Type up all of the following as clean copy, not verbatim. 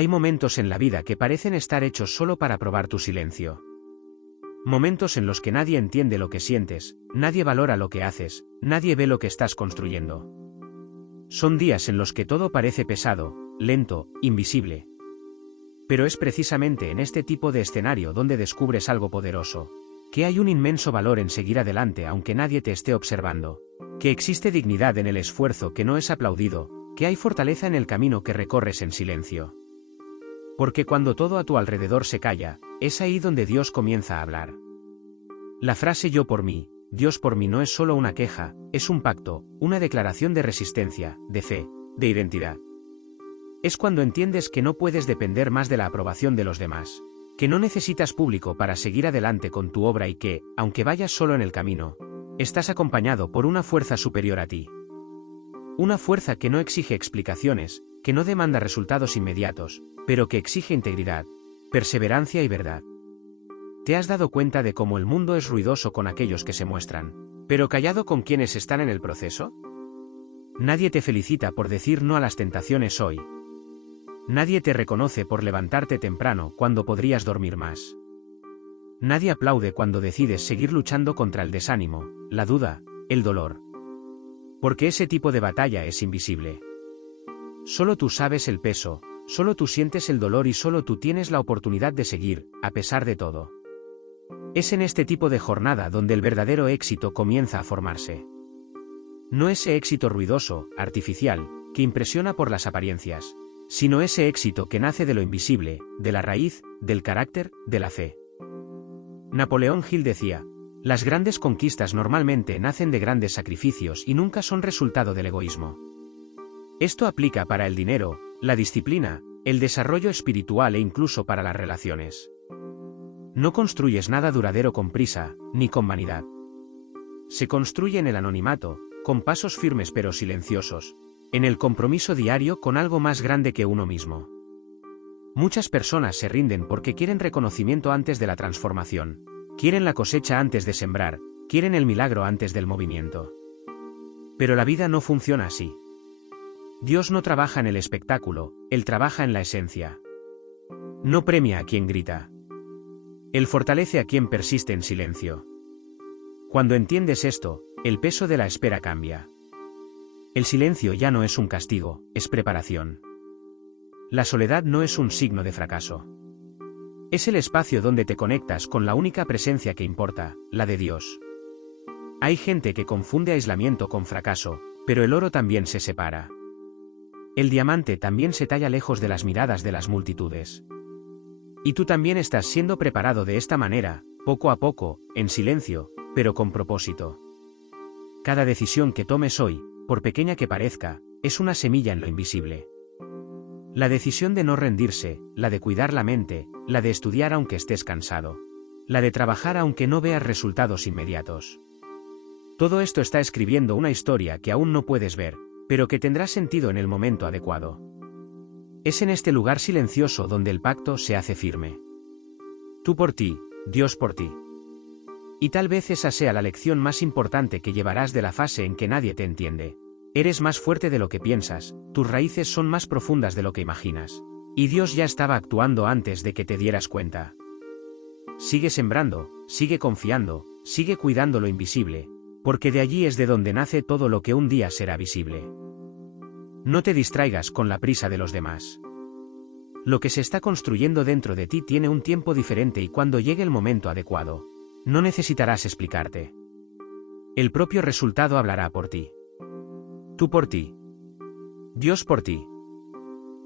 Hay momentos en la vida que parecen estar hechos solo para probar tu silencio. Momentos en los que nadie entiende lo que sientes, nadie valora lo que haces, nadie ve lo que estás construyendo. Son días en los que todo parece pesado, lento, invisible. Pero es precisamente en este tipo de escenario donde descubres algo poderoso. Que hay un inmenso valor en seguir adelante aunque nadie te esté observando. Que existe dignidad en el esfuerzo que no es aplaudido, que hay fortaleza en el camino que recorres en silencio. Porque cuando todo a tu alrededor se calla, es ahí donde Dios comienza a hablar. La frase yo por mí, Dios por mí no es solo una queja, es un pacto, una declaración de resistencia, de fe, de identidad. Es cuando entiendes que no puedes depender más de la aprobación de los demás, que no necesitas público para seguir adelante con tu obra y que, aunque vayas solo en el camino, estás acompañado por una fuerza superior a ti. Una fuerza que no exige explicaciones, que no demanda resultados inmediatos, pero que exige integridad, perseverancia y verdad. ¿Te has dado cuenta de cómo el mundo es ruidoso con aquellos que se muestran, pero callado con quienes están en el proceso? Nadie te felicita por decir no a las tentaciones hoy. Nadie te reconoce por levantarte temprano cuando podrías dormir más. Nadie aplaude cuando decides seguir luchando contra el desánimo, la duda, el dolor. Porque ese tipo de batalla es invisible. Solo tú sabes el peso, solo tú sientes el dolor y solo tú tienes la oportunidad de seguir, a pesar de todo. Es en este tipo de jornada donde el verdadero éxito comienza a formarse. No ese éxito ruidoso, artificial, que impresiona por las apariencias, sino ese éxito que nace de lo invisible, de la raíz, del carácter, de la fe. Napoleón Hill decía, las grandes conquistas normalmente nacen de grandes sacrificios y nunca son resultado del egoísmo. Esto aplica para el dinero, la disciplina, el desarrollo espiritual e incluso para las relaciones. No construyes nada duradero con prisa, ni con vanidad. Se construye en el anonimato, con pasos firmes pero silenciosos, en el compromiso diario con algo más grande que uno mismo. Muchas personas se rinden porque quieren reconocimiento antes de la transformación, quieren la cosecha antes de sembrar, quieren el milagro antes del movimiento. Pero la vida no funciona así. Dios no trabaja en el espectáculo, Él trabaja en la esencia. No premia a quien grita. Él fortalece a quien persiste en silencio. Cuando entiendes esto, el peso de la espera cambia. El silencio ya no es un castigo, es preparación. La soledad no es un signo de fracaso. Es el espacio donde te conectas con la única presencia que importa, la de Dios. Hay gente que confunde aislamiento con fracaso, pero el oro también se separa. El diamante también se talla lejos de las miradas de las multitudes. Y tú también estás siendo preparado de esta manera, poco a poco, en silencio, pero con propósito. Cada decisión que tomes hoy, por pequeña que parezca, es una semilla en lo invisible. La decisión de no rendirse, la de cuidar la mente, la de estudiar aunque estés cansado, la de trabajar aunque no veas resultados inmediatos. Todo esto está escribiendo una historia que aún no puedes ver, pero que tendrá sentido en el momento adecuado. Es en este lugar silencioso donde el pacto se hace firme. Tú por ti, Dios por ti. Y tal vez esa sea la lección más importante que llevarás de la fase en que nadie te entiende. Eres más fuerte de lo que piensas, tus raíces son más profundas de lo que imaginas. Y Dios ya estaba actuando antes de que te dieras cuenta. Sigue sembrando, sigue confiando, sigue cuidando lo invisible, porque de allí es de donde nace todo lo que un día será visible. No te distraigas con la prisa de los demás. Lo que se está construyendo dentro de ti tiene un tiempo diferente y cuando llegue el momento adecuado, no necesitarás explicarte. El propio resultado hablará por ti. Tú por ti. Dios por ti.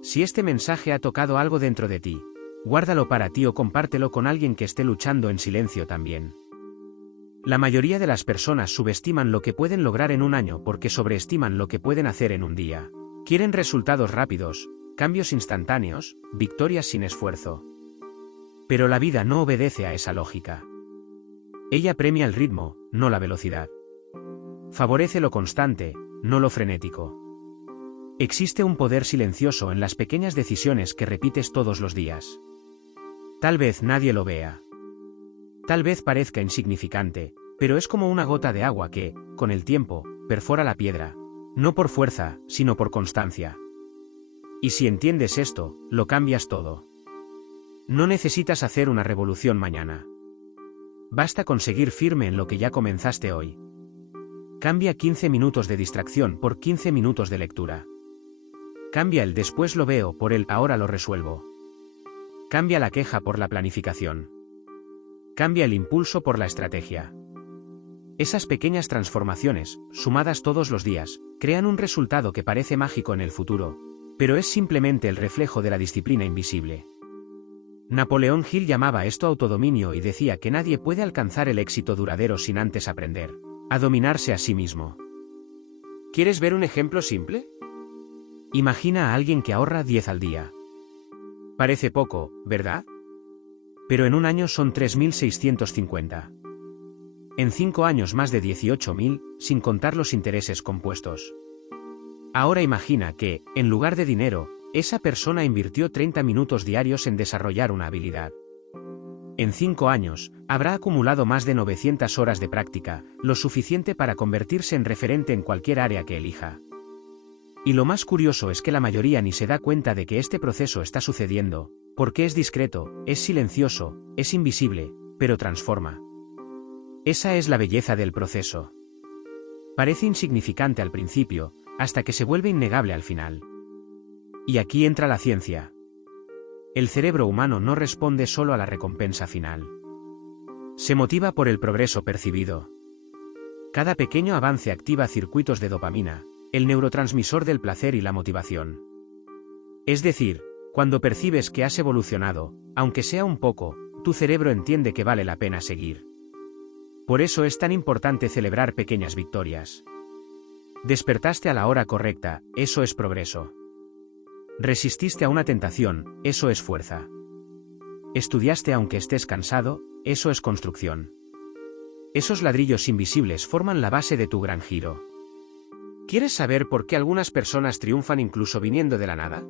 Si este mensaje ha tocado algo dentro de ti, guárdalo para ti o compártelo con alguien que esté luchando en silencio también. La mayoría de las personas subestiman lo que pueden lograr en un año porque sobreestiman lo que pueden hacer en un día. Quieren resultados rápidos, cambios instantáneos, victorias sin esfuerzo. Pero la vida no obedece a esa lógica. Ella premia el ritmo, no la velocidad. Favorece lo constante, no lo frenético. Existe un poder silencioso en las pequeñas decisiones que repites todos los días. Tal vez nadie lo vea. Tal vez parezca insignificante, pero es como una gota de agua que, con el tiempo, perfora la piedra. No por fuerza, sino por constancia. Y si entiendes esto, lo cambias todo. No necesitas hacer una revolución mañana. Basta con seguir firme en lo que ya comenzaste hoy. Cambia 15 minutos de distracción por 15 minutos de lectura. Cambia el después lo veo por el ahora lo resuelvo. Cambia la queja por la planificación. Cambia el impulso por la estrategia. Esas pequeñas transformaciones, sumadas todos los días, crean un resultado que parece mágico en el futuro, pero es simplemente el reflejo de la disciplina invisible. Napoleón Hill llamaba esto autodominio y decía que nadie puede alcanzar el éxito duradero sin antes aprender a dominarse a sí mismo. ¿Quieres ver un ejemplo simple? Imagina a alguien que ahorra 10 al día. Parece poco, ¿verdad? Pero en un año son 3.650. En 5 años más de 18.000, sin contar los intereses compuestos. Ahora imagina que, en lugar de dinero, esa persona invirtió 30 minutos diarios en desarrollar una habilidad. En 5 años, habrá acumulado más de 900 horas de práctica, lo suficiente para convertirse en referente en cualquier área que elija. Y lo más curioso es que la mayoría ni se da cuenta de que este proceso está sucediendo, porque es discreto, es silencioso, es invisible, pero transforma. Esa es la belleza del proceso. Parece insignificante al principio, hasta que se vuelve innegable al final. Y aquí entra la ciencia. El cerebro humano no responde solo a la recompensa final. Se motiva por el progreso percibido. Cada pequeño avance activa circuitos de dopamina, el neurotransmisor del placer y la motivación. Es decir, cuando percibes que has evolucionado, aunque sea un poco, tu cerebro entiende que vale la pena seguir. Por eso es tan importante celebrar pequeñas victorias. Despertaste a la hora correcta, eso es progreso. Resististe a una tentación, eso es fuerza. Estudiaste aunque estés cansado, eso es construcción. Esos ladrillos invisibles forman la base de tu gran giro. ¿Quieres saber por qué algunas personas triunfan incluso viniendo de la nada?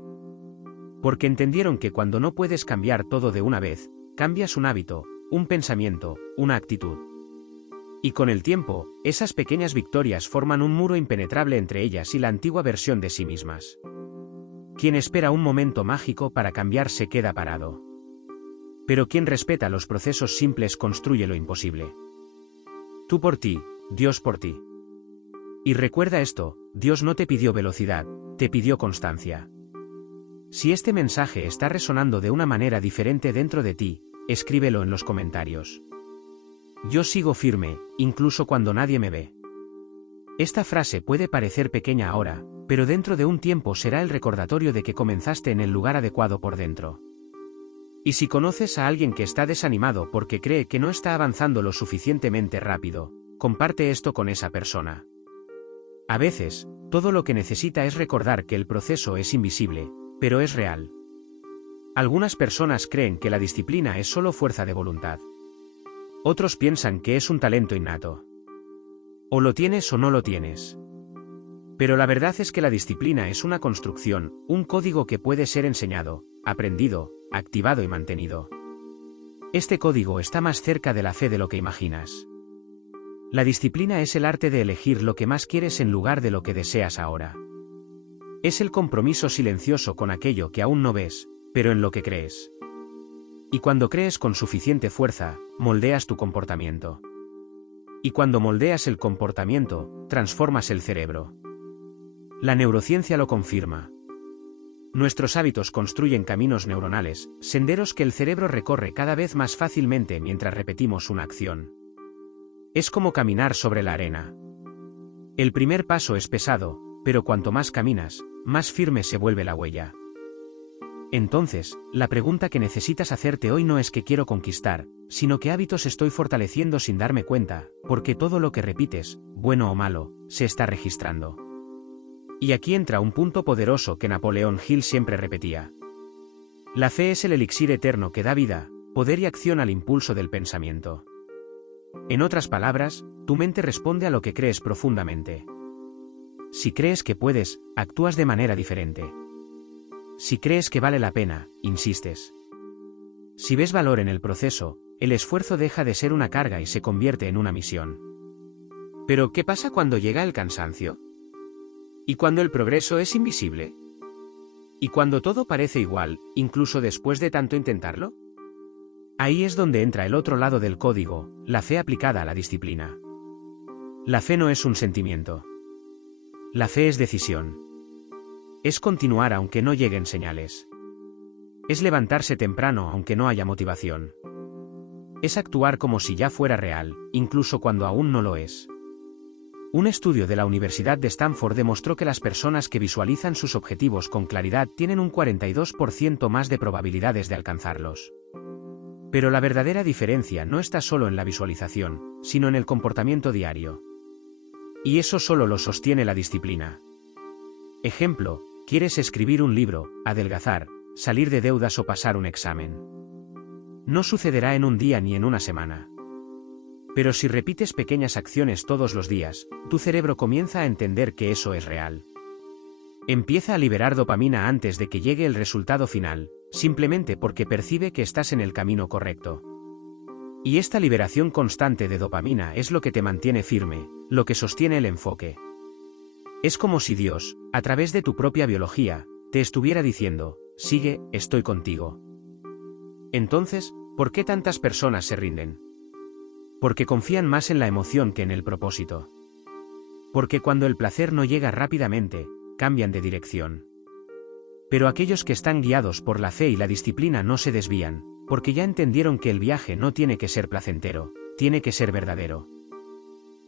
Porque entendieron que cuando no puedes cambiar todo de una vez, cambias un hábito, un pensamiento, una actitud. Y con el tiempo, esas pequeñas victorias forman un muro impenetrable entre ellas y la antigua versión de sí mismas. Quien espera un momento mágico para cambiar se queda parado. Pero quien respeta los procesos simples construye lo imposible. Tú por ti, Dios por ti. Y recuerda esto, Dios no te pidió velocidad, te pidió constancia. Si este mensaje está resonando de una manera diferente dentro de ti, escríbelo en los comentarios. Yo sigo firme, incluso cuando nadie me ve. Esta frase puede parecer pequeña ahora, pero dentro de un tiempo será el recordatorio de que comenzaste en el lugar adecuado por dentro. Y si conoces a alguien que está desanimado porque cree que no está avanzando lo suficientemente rápido, comparte esto con esa persona. A veces, todo lo que necesita es recordar que el proceso es invisible, pero es real. Algunas personas creen que la disciplina es solo fuerza de voluntad. Otros piensan que es un talento innato. O lo tienes o no lo tienes. Pero la verdad es que la disciplina es una construcción, un código que puede ser enseñado, aprendido, activado y mantenido. Este código está más cerca de la fe de lo que imaginas. La disciplina es el arte de elegir lo que más quieres en lugar de lo que deseas ahora. Es el compromiso silencioso con aquello que aún no ves, pero en lo que crees. Y cuando crees con suficiente fuerza, moldeas tu comportamiento. Y cuando moldeas el comportamiento, transformas el cerebro. La neurociencia lo confirma. Nuestros hábitos construyen caminos neuronales, senderos que el cerebro recorre cada vez más fácilmente mientras repetimos una acción. Es como caminar sobre la arena. El primer paso es pesado, pero cuanto más caminas, más firme se vuelve la huella. Entonces, la pregunta que necesitas hacerte hoy no es qué quiero conquistar, sino qué hábitos estoy fortaleciendo sin darme cuenta, porque todo lo que repites, bueno o malo, se está registrando. Y aquí entra un punto poderoso que Napoleón Hill siempre repetía. La fe es el elixir eterno que da vida, poder y acción al impulso del pensamiento. En otras palabras, tu mente responde a lo que crees profundamente. Si crees que puedes, actúas de manera diferente. Si crees que vale la pena, insistes. Si ves valor en el proceso, el esfuerzo deja de ser una carga y se convierte en una misión. Pero, ¿qué pasa cuando llega el cansancio? ¿Y cuando el progreso es invisible? ¿Y cuando todo parece igual, incluso después de tanto intentarlo? Ahí es donde entra el otro lado del código, la fe aplicada a la disciplina. La fe no es un sentimiento. La fe es decisión. Es continuar aunque no lleguen señales. Es levantarse temprano aunque no haya motivación. Es actuar como si ya fuera real, incluso cuando aún no lo es. Un estudio de la Universidad de Stanford demostró que las personas que visualizan sus objetivos con claridad tienen un 42% más de probabilidades de alcanzarlos. Pero la verdadera diferencia no está solo en la visualización, sino en el comportamiento diario. Y eso solo lo sostiene la disciplina. Ejemplo, ¿quieres escribir un libro, adelgazar, salir de deudas o pasar un examen? No sucederá en un día ni en una semana. Pero si repites pequeñas acciones todos los días, tu cerebro comienza a entender que eso es real. Empieza a liberar dopamina antes de que llegue el resultado final, simplemente porque percibe que estás en el camino correcto. Y esta liberación constante de dopamina es lo que te mantiene firme, lo que sostiene el enfoque. Es como si Dios, a través de tu propia biología, te estuviera diciendo, sigue, estoy contigo. Entonces, ¿por qué tantas personas se rinden? Porque confían más en la emoción que en el propósito. Porque cuando el placer no llega rápidamente, cambian de dirección. Pero aquellos que están guiados por la fe y la disciplina no se desvían, porque ya entendieron que el viaje no tiene que ser placentero, tiene que ser verdadero.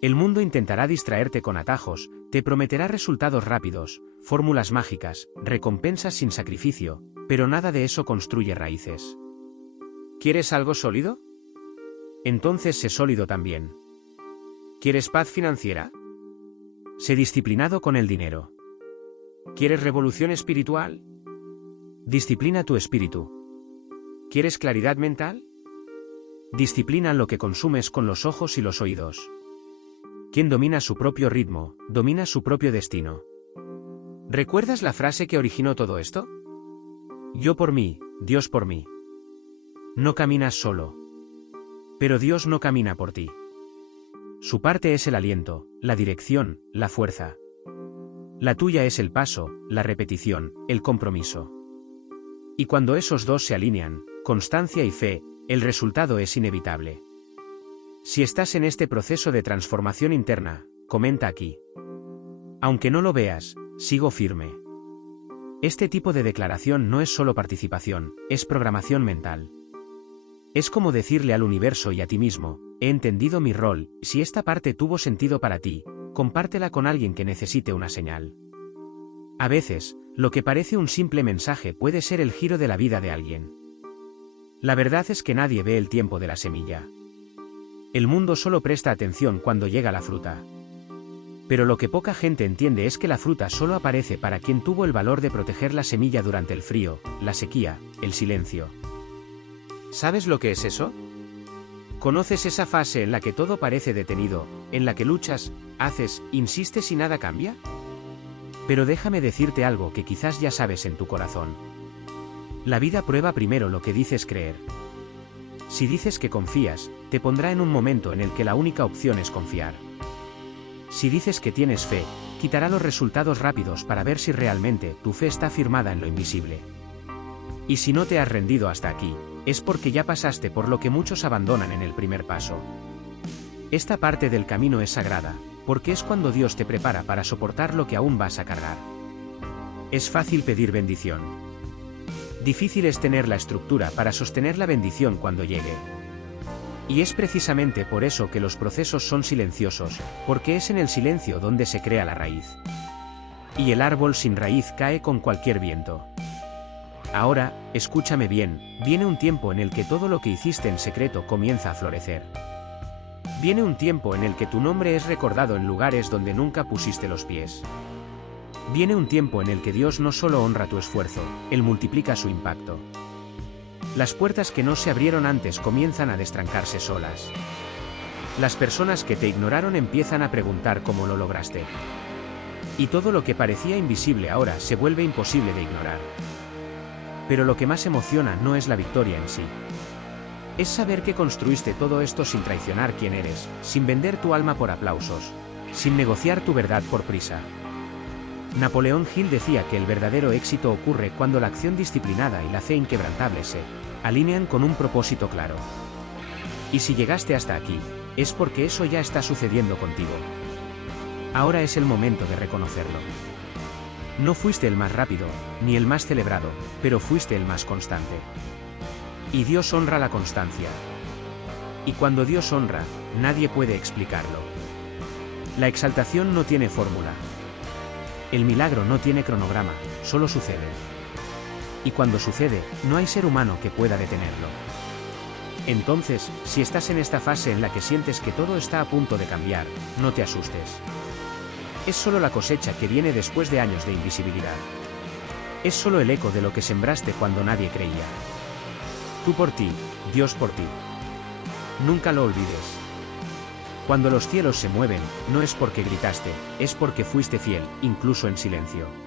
El mundo intentará distraerte con atajos, te prometerá resultados rápidos, fórmulas mágicas, recompensas sin sacrificio, pero nada de eso construye raíces. ¿Quieres algo sólido? Entonces sé sólido también. ¿Quieres paz financiera? Sé disciplinado con el dinero. ¿Quieres revolución espiritual? Disciplina tu espíritu. ¿Quieres claridad mental? Disciplina lo que consumes con los ojos y los oídos. Quien domina su propio ritmo, domina su propio destino. ¿Recuerdas la frase que originó todo esto? Yo por mí, Dios por mí. No caminas solo. Pero Dios no camina por ti. Su parte es el aliento, la dirección, la fuerza. La tuya es el paso, la repetición, el compromiso. Y cuando esos dos se alinean, constancia y fe, el resultado es inevitable. Si estás en este proceso de transformación interna, comenta aquí. Aunque no lo veas, sigo firme. Este tipo de declaración no es solo participación, es programación mental. Es como decirle al universo y a ti mismo, he entendido mi rol, si esta parte tuvo sentido para ti, compártela con alguien que necesite una señal. A veces, lo que parece un simple mensaje puede ser el giro de la vida de alguien. La verdad es que nadie ve el tiempo de la semilla. El mundo solo presta atención cuando llega la fruta. Pero lo que poca gente entiende es que la fruta solo aparece para quien tuvo el valor de proteger la semilla durante el frío, la sequía, el silencio. ¿Sabes lo que es eso? ¿Conoces esa fase en la que todo parece detenido, en la que luchas, haces, insistes y nada cambia? Pero déjame decirte algo que quizás ya sabes en tu corazón. La vida prueba primero lo que dices creer. Si dices que confías, te pondrá en un momento en el que la única opción es confiar. Si dices que tienes fe, quitará los resultados rápidos para ver si realmente tu fe está firmada en lo invisible. Y si no te has rendido hasta aquí, es porque ya pasaste por lo que muchos abandonan en el primer paso. Esta parte del camino es sagrada, porque es cuando Dios te prepara para soportar lo que aún vas a cargar. Es fácil pedir bendición. Difícil es tener la estructura para sostener la bendición cuando llegue. Y es precisamente por eso que los procesos son silenciosos, porque es en el silencio donde se crea la raíz. Y el árbol sin raíz cae con cualquier viento. Ahora, escúchame bien, viene un tiempo en el que todo lo que hiciste en secreto comienza a florecer. Viene un tiempo en el que tu nombre es recordado en lugares donde nunca pusiste los pies. Viene un tiempo en el que Dios no solo honra tu esfuerzo, Él multiplica su impacto. Las puertas que no se abrieron antes comienzan a destrancarse solas. Las personas que te ignoraron empiezan a preguntar cómo lo lograste. Y todo lo que parecía invisible ahora se vuelve imposible de ignorar. Pero lo que más emociona no es la victoria en sí. Es saber que construiste todo esto sin traicionar quién eres, sin vender tu alma por aplausos, sin negociar tu verdad por prisa. Napoleón Hill decía que el verdadero éxito ocurre cuando la acción disciplinada y la fe inquebrantable se alinean con un propósito claro. Y si llegaste hasta aquí, es porque eso ya está sucediendo contigo. Ahora es el momento de reconocerlo. No fuiste el más rápido, ni el más celebrado, pero fuiste el más constante. Y Dios honra la constancia. Y cuando Dios honra, nadie puede explicarlo. La exaltación no tiene fórmula. El milagro no tiene cronograma, solo sucede. Y cuando sucede, no hay ser humano que pueda detenerlo. Entonces, si estás en esta fase en la que sientes que todo está a punto de cambiar, no te asustes. Es solo la cosecha que viene después de años de invisibilidad. Es solo el eco de lo que sembraste cuando nadie creía. Tú por ti, Dios por ti. Nunca lo olvides. Cuando los cielos se mueven, no es porque gritaste, es porque fuiste fiel, incluso en silencio.